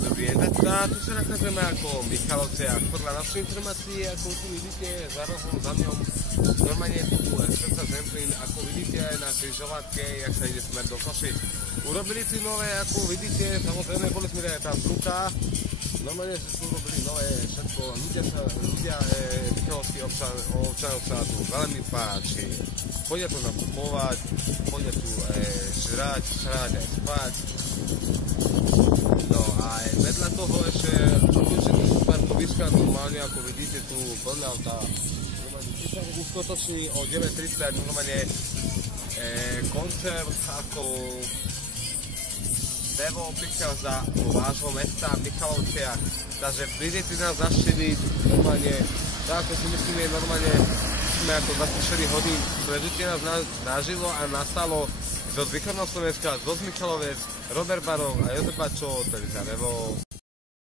Dobrý deň, tu sa nachádzame ako Michalovce a podľa našej informácie, ako tu vidíte za rohom, za mňom, normálne tu srdca Zemplín, ako vidíte aj na križovatke, jak sa ide smer do Košic. Urobili si nové, ako vidíte, samozrejme boli sme aj tam zruka, normálne si tu urobili nové všetko, ľudia Michalovských občanov sa tu veľmi páči. Chodia tu nakupovať, chodia tu žrať, srať aj spať. No a aj vedľa toho ešte ukončený parkoviska, normálne ako vidíte tu plná auta. Tu sa uskutoční o 9:30 normálne koncert ako Devo prichádza do vášho mesta v Michalovciach. Takže prídete nás navštíviť normálne, tak ako si myslíme normálne, sme ako 24 hodín, sledujte nás naživo a nastalo zo východného Slovenska, zo Michalovec, Robert Barong a Jozef Bačo, tedy za Devo.